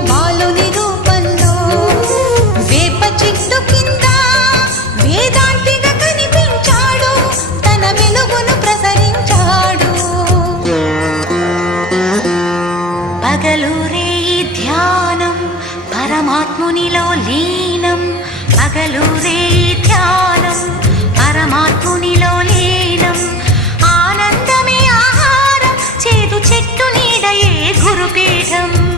బాలుని రూపంలో వేప చెట్టు కింద వేదాంతిగా కనిపించాడు, తన వెలుగును ప్రసరించాడు. పగలూరే ధ్యానం పరమాత్మునిలో